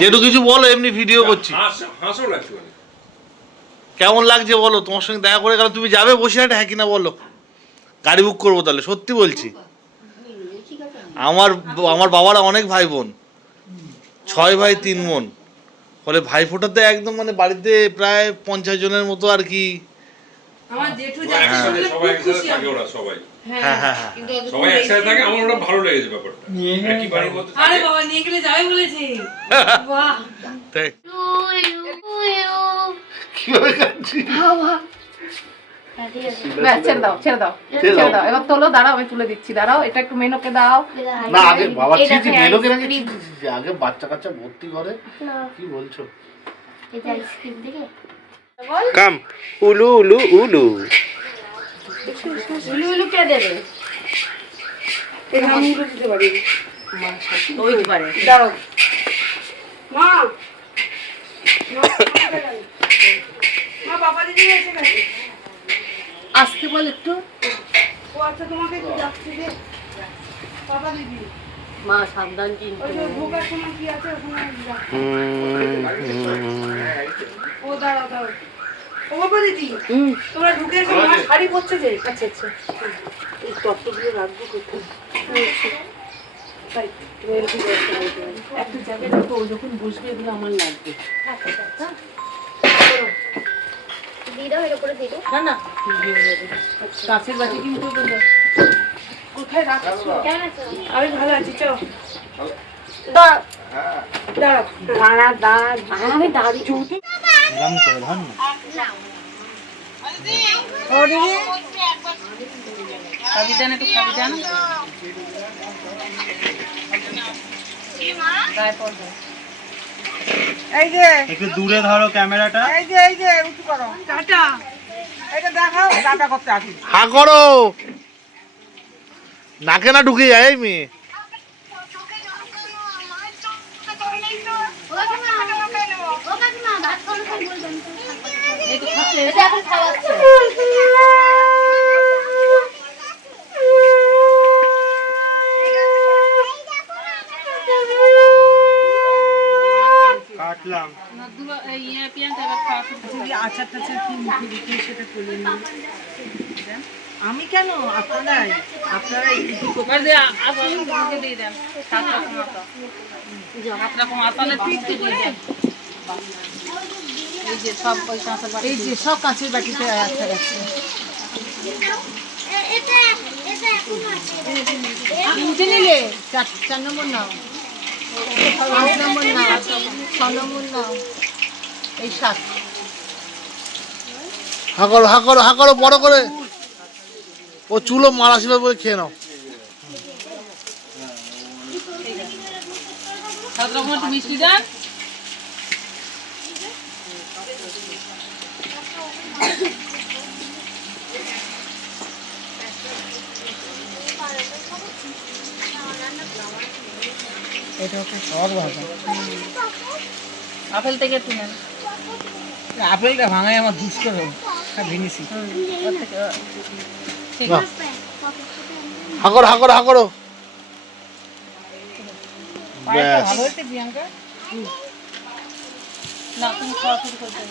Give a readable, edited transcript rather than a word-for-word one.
যেটু কিছু বলো, এমনি ভিডিও করছি। হাসো লাগছে। কেমন লাগছে বলো, তোমার সঙ্গে দেখা করে গেল, তুমি যাবে বসিরহাটে, হ্যাঁ কিনা বলো? গাড়ি বুক করবো তাহলে, সত্যি বলছি। আমার আমার বাবার অনেক ভাই বোন, 6 ভাই 3 বোন, ফলে ভাই ফোটাতে একদম মানে বাড়িতে প্রায় 50 জনের মতো আর কি। আমার জেঠু যাচ্ছে শুনলে খুব খুশি হবে ওরা সবাই। হ্যাঁ হ্যাঁ হ্যাঁ, সবাই একসাথে থাকে, আমার ওটা ভালো লেগেছে ব্যাপারটা। একই বাড়ির মধ্যে আরে বাবা নিয়ে গেলে যাবে বলেছি। বাহ তাই কি হয়ে যাচ্ছে? ছেড়ে দাও ছেড়ে দাও ছেড়ে দাও, এবার তোলো, দাঁড়াও আমি তুলে দিচ্ছি, দাঁড়াও, এটা একটু মেনোকে দাও। না আগে বাবা ছিজি মেলোকে নাকি আগে বাচ্চা কাচ্চা ভর্তি করে, কি বলছো? এটা আইসক্রিম থেকে কাম উলু উলু উলু উলু উলু কে দেবে? এটা আমি উঠে দিতে পারি। ওই পারে দাঁড়াও মা, মা বাবা দিদি এসে গেছে। আসতে বল একটু। ও আচ্ছা তোমাকে একটু যাচ্ছি রে বাবা দিদি। মা সাবধান কিন্তু। ওই যে ঢোকার সময় কি আছে ওখানে যাচ্ছি। ও দাঁড়াও দাঁড়াও। ও বাবা দিদি তোমরা ঢুকে এসে মা শাড়ি পরছে যে। আচ্ছা আচ্ছা, এই টপগুলো রাখবো কোথায়? তাই তুমি এরকম একটা জায়গায় রাখো, ও যখন বসবে এগুলো আমার লাগবে। দিয়ে দাও, এর উপরে দিয়ে দাও। না না কাঁচের বাটি কিন্তু কোথায় রাখছো? কেমন আছো? আমি ভালো আছি, চলো দাঁড়া দাঁড়াও। দাঁড়া দাঁড়া, আমি দাঁড়িয়ে গাম করে ধর না। ও দিদি খাবি দেন, একটু খাবি দেন। গায়ে পড়বে। এই যে একটু দূরে ধরো ক্যামেরাটা। এই যে উঁচু করো টাটা। এটা দেখাও, টাটা করতে আসি। হা করো, নাকে না ঢুকে যায় এই মেয়ে। ও কাকিমা ভাত খাওয়ার সময় বলবেন। এই তো খাচ্ছে। এটা এখন খাওয়াচ্ছে। কাটলাম। নদুলো ইয়ে পিয়াঙ্কা এবার খাওয়া শুরু করো। আচার টাচার কি মুখে দিতে সেটা করে নিন। আমি কেন, আপনারাই এবার যে আসুন মুখে দিয়ে দেন 7 রকম আটা, 7 রকম আটালে টিপতে দিয়ে দেন। এই যে সব ওই কাঁচের বাটি, এই যে সব কাঁচের বাটিতে আছে আছে। এটা এখন আছে। তিনটে নিলে 4 নম্বর নাও, 5 নম্বর নাও, 6 নম্বর নাও, এই 7। হা করো হা করো হা করো, বড় করে। ও চুলো মারা ছিল বলে খেয়ে নাও। 7 রকম একটু মিষ্টি দেন। এটা হচ্ছে সব ভাষা। আপেল থেকে একটু নেন। আপেলটা ভাঙায় আমার দুষ করো, ভেঙেছি। ঠিক না, আছে। হা করো হা করো হা করো। পায়েরটা ব্যাস। ভালো হয়েছে প্রিয়াঙ্কা। না তুমি খাওয়া শুরু করতে